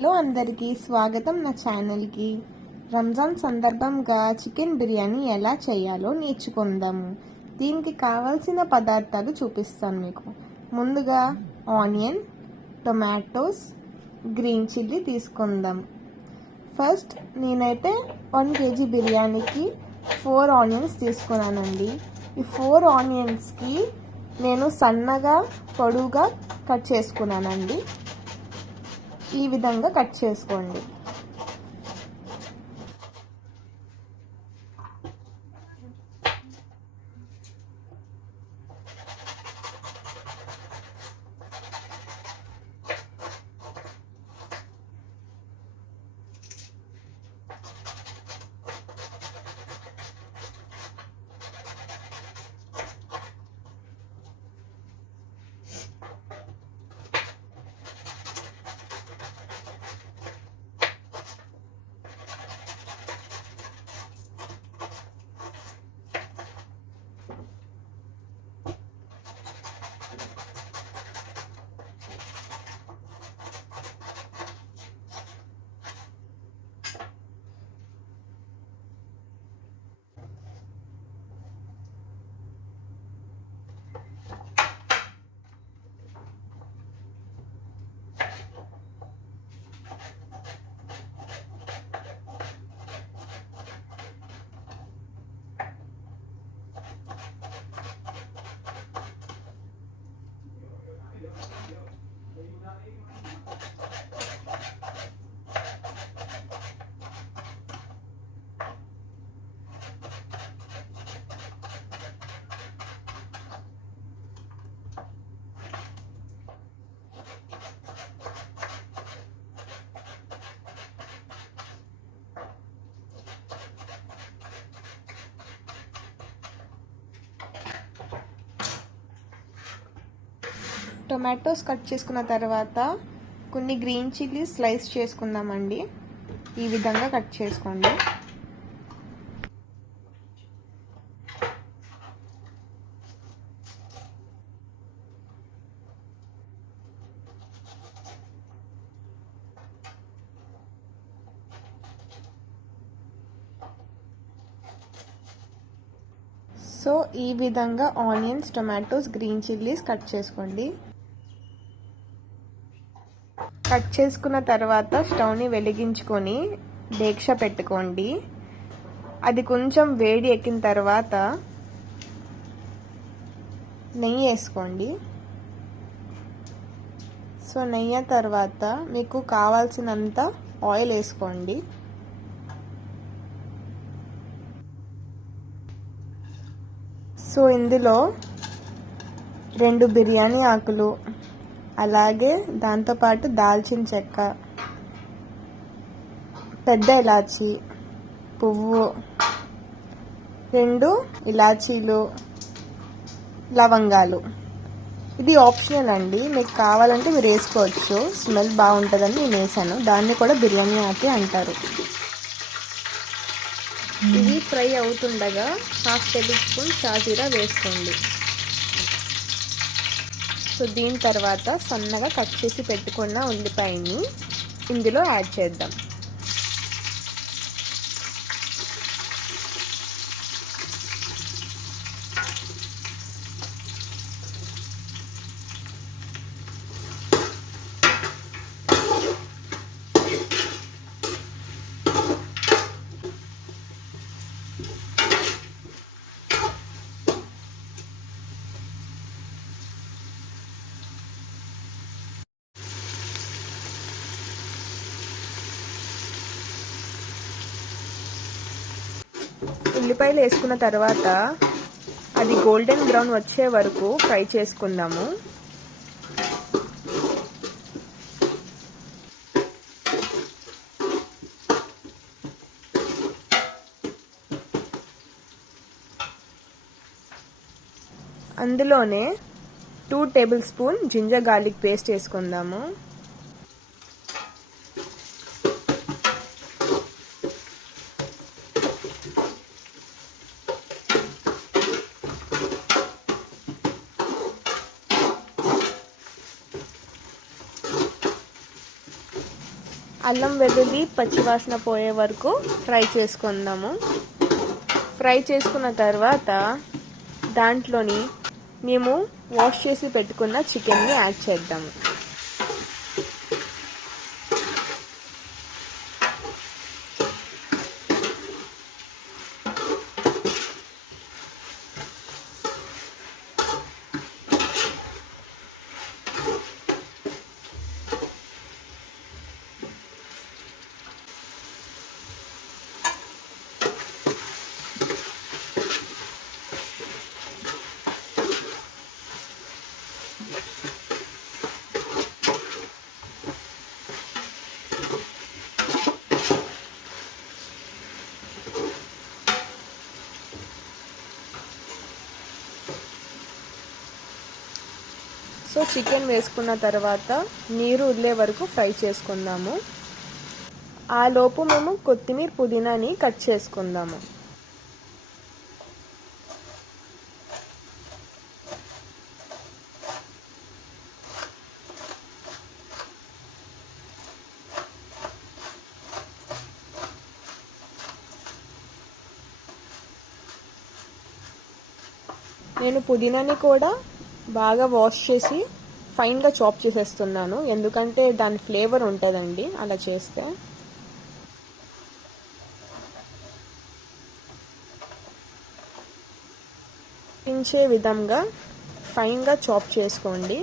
Hello అందరికీ స్వాగతం నా ఛానల్కి. రంజాన్ సందర్భంగా చికెన్ బిర్యానీ ఎలా చేయాలో నేర్చుకుందాము. దీనికి కావాల్సిన పదార్థాలు చూపిస్తాను మీకు. ముందుగా ఆనియన్, టొమాటోస్, గ్రీన్ చిల్లీ తీసుకుందాం. ఫస్ట్ నేనైతే 1 kg బిర్యానీకి 4 ఆనియన్స్ తీసుకున్నానండి. ఈ 4 ఆనియన్స్కి నేను సన్నగా పొడువుగా కట్ చేసుకున్నానండి. ఈ విధంగా కట్ చేసుకోండి. టొమాటోస్ కట్ చేసుకున్న తర్వాత కొన్ని గ్రీన్ చిల్లీ స్లైస్ చేసుకుందామండి. ఈ విధంగా కట్ చేసుకోండి. సో ఈ విధంగా onions, tomatoes, green chillies cut చేసుకోండి. కట్ చేసుకున్న తర్వాత స్టవ్ని వెలిగించుకొని డేక్ష పెట్టుకోండి. అది కొంచెం వేడి ఎక్కిన తర్వాత నెయ్యి వేసుకోండి. సో నెయ్యి తర్వాత మీకు కావాల్సినంత ఆయిల్ వేసుకోండి. సో ఇందులో 2 బిర్యానీ ఆకులు, అలాగే దాంతోపాటు దాల్చిన చెక్క, పెద్ద ఇలాచీ పువ్వు, 2 ఇలాచీలు, లవంగాలు. ఇది ఆప్షనల్ అండి, మీకు కావాలంటే మీరు వేసుకోవచ్చు. స్మెల్ బాగుంటుందని నేను వేసాను. దాన్ని కూడా బిర్యానీ ఆకు అంటారు. ఇది ఫ్రై అవుతుండగా 1/2 టేబుల్ స్పూన్ షాజీరా వేసుకోండి. సో దీని తర్వాత సన్నగా కట్ చేసి పెట్టుకున్న ఉల్లిపాయని ఇందులో యాడ్ చేద్దాం. ఉల్లిపాయలు వేసుకున్న తర్వాత అది గోల్డెన్ బ్రౌన్ వచ్చే వరకు ఫ్రై చేసుకుందాము. అందులోనే 2 tablespoon ginger garlic paste వేసుకుందాము. అల్లం వెల్లుల్లి పచ్చివాసన పోయే వరకు ఫ్రై చేసుకుందాము. ఫ్రై చేసుకున్న తర్వాత దాంట్లోని మేము వాష్ చేసి పెట్టుకున్న చికెన్ని యాడ్ చేద్దాము. సో చికెన్ వేసుకున్న తర్వాత నీరు వదిలే వరకు ఫ్రై చేసుకుందాము. ఆ లోపు మేము కొత్తిమీర పుదీనాని కట్ చేసుకుందాము. నేను పుదీనాని కూడా బాగా వాష్ చేసి ఫైన్గా చాప్ చేసేస్తున్నాను, ఎందుకంటే దాని ఫ్లేవర్ ఉంటుందండి అలా చేస్తే. ఇంచే విధంగా ఫైన్గా చాప్ చేసుకోండి.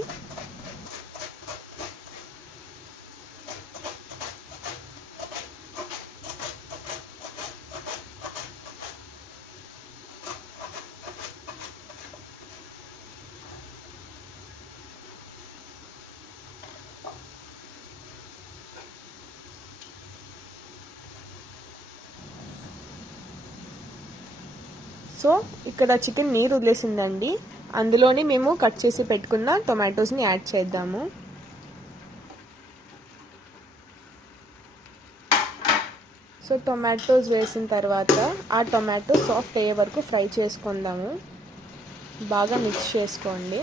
సో ఇక్కడ చికెన్ నీరు వదిలేసిందండి, అందులోని మేము కట్ చేసి పెట్టుకున్న టొమాటోస్ని యాడ్ చేద్దాము. సో టొమాటోస్ వేసిన తర్వాత ఆ టొమాటో సాఫ్ట్ అయ్యే వరకు ఫ్రై చేసుకుందాము. బాగా మిక్స్ చేసుకోండి.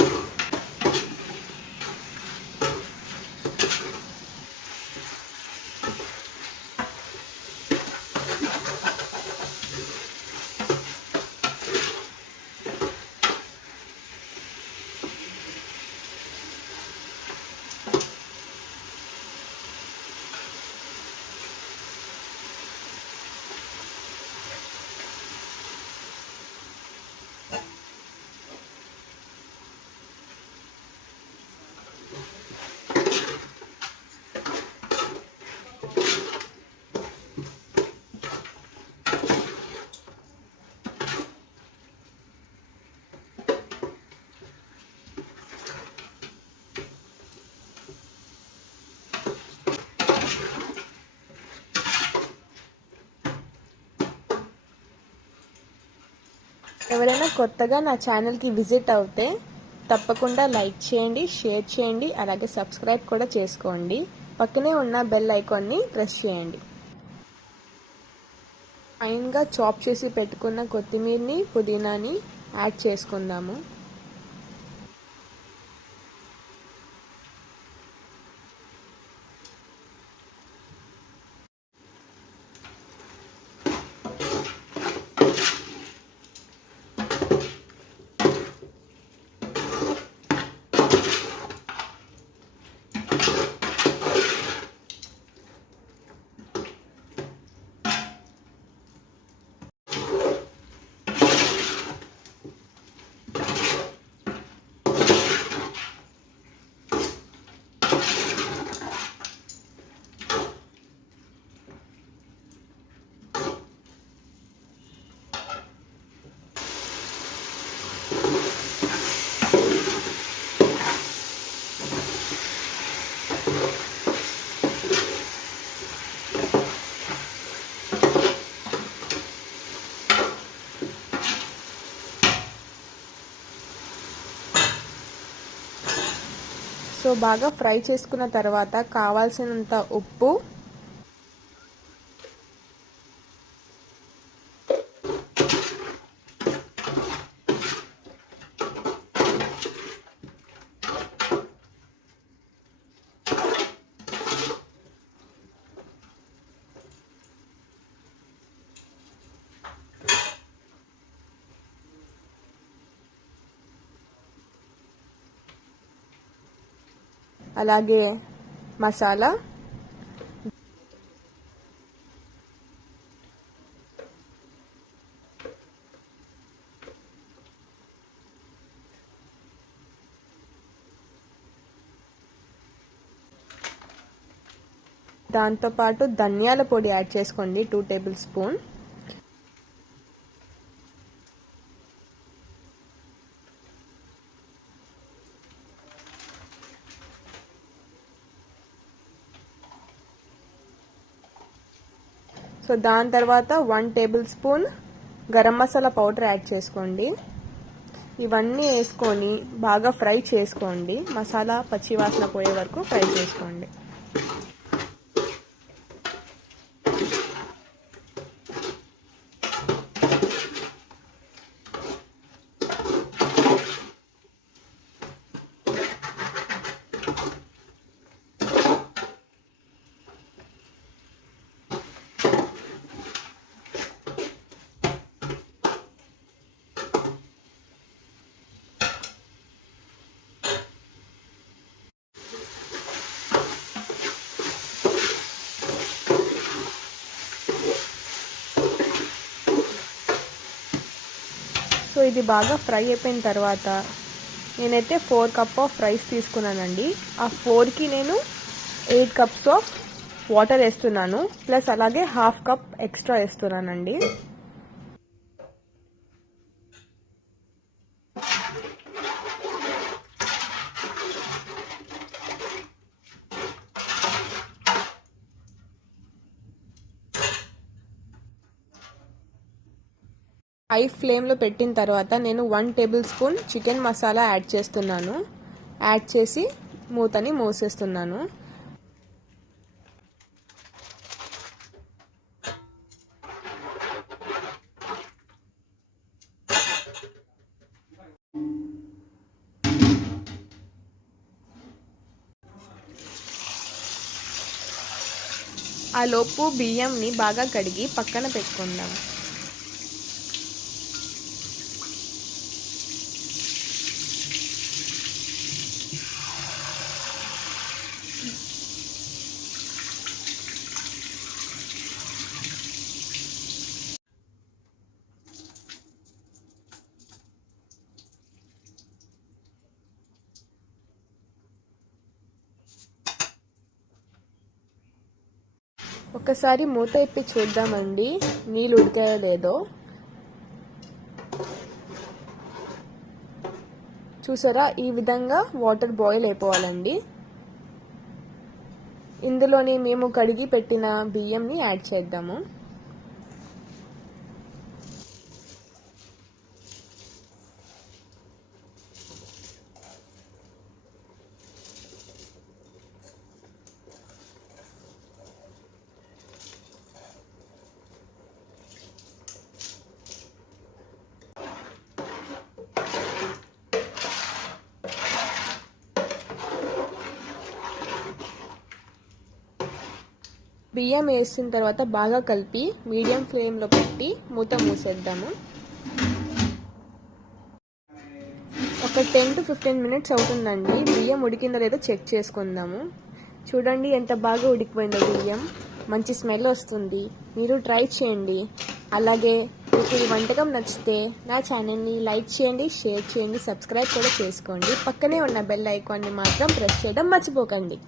ఎవరైనా కొత్తగా నా ఛానల్కి విజిట్ అవుతే తప్పకుండా లైక్ చేయండి, షేర్ చేయండి, అలాగే సబ్స్క్రైబ్ కూడా చేసుకోండి. పక్కనే ఉన్న బెల్ ఐకాన్ని ప్రెస్ చేయండి. ఫైన్గా చాప్ చేసి పెట్టుకున్న కొత్తిమీరని పుదీనాని యాడ్ చేసుకుందాము. సో బాగా ఫ్రై చేసుకున్న తర్వాత కావాల్సినంత ఉప్పు, అలాగే మసాలా, దాంతోపాటు ధనియాల పొడి యాడ్ చేసుకోండి 2 టేబుల్ స్పూన్. సో దాని తర్వాత 1 table spoon garam masala powder add చేసుకోండి. ఇవన్నీ వేసుకొని బాగా ఫ్రై చేసుకోండి. మసాలా పచ్చివాసన పోయే వరకు ఫ్రై చేసుకోండి. సో ఇది బాగా ఫ్రై అయిపోయిన తర్వాత నేనైతే 4 కప్ ఆఫ్ రైస్ తీసుకున్నానండి. ఆ 4కి నేను 8 కప్స్ ఆఫ్ వాటర్ వేస్తున్నాను, ప్లస్ అలాగే హాఫ్ కప్ ఎక్స్ట్రా వేస్తున్నానండి. హై ఫ్లేమ్లో పెట్టిన తర్వాత నేను 1 table spoon chicken masala add చేస్తున్నాను. యాడ్ చేసి మూతని మూసేస్తున్నాను. ఆ లోపు బియ్యంని బాగా కడిగి పక్కన పెట్టుకుందాం. ఒకసారి మూత ఇప్పి చూద్దామండి నీళ్ళు ఉడికాయో లేదో. చూసారా, ఈ విధంగా వాటర్ బాయిల్ అయిపోవాలండి. ఇందులోని మేము కడిగి పెట్టిన బియ్యంని యాడ్ చేద్దాము. బియ్యం వేసిన తర్వాత బాగా కలిపి మీడియం ఫ్లేమ్లో పెట్టి మూత మూసేద్దాము. ఒక 10 to 15 మినిట్స్ అవుతుందండి. బియ్యం ఉడికిందో లేదో చెక్ చేసుకుందాము. చూడండి ఎంత బాగా ఉడికిపోయిందో బియ్యం. మంచి స్మెల్ వస్తుంది. మీరు ట్రై చేయండి. అలాగే మీకు ఈ వంటకం నచ్చితే నా ఛానల్ని లైక్ చేయండి, షేర్ చేయండి, సబ్స్క్రైబ్ కూడా చేసుకోండి. పక్కనే ఉన్న బెల్ ఐకాన్ని మాత్రం ప్రెస్ చేయడం మర్చిపోకండి.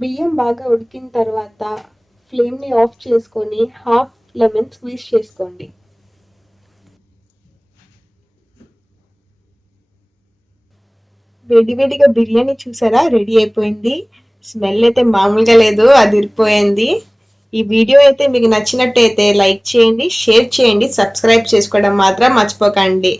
బియ్యం బాగా ఉడికిన తర్వాత ఫ్లేమ్ని ఆఫ్ చేసుకొని హాఫ్ లెమన్ స్క్వీజ్ చేసుకోండి. వేడివేడిగా బిర్యానీ చూసారా, రెడీ అయిపోయింది. స్మెల్ అయితే మామూలుగా లేదు, అదిరిపోయింది. ఈ వీడియో అయితే మీకు నచ్చినట్టయితే లైక్ చేయండి, షేర్ చేయండి, సబ్స్క్రైబ్ చేసుకోవడం మాత్రం మర్చిపోకండి.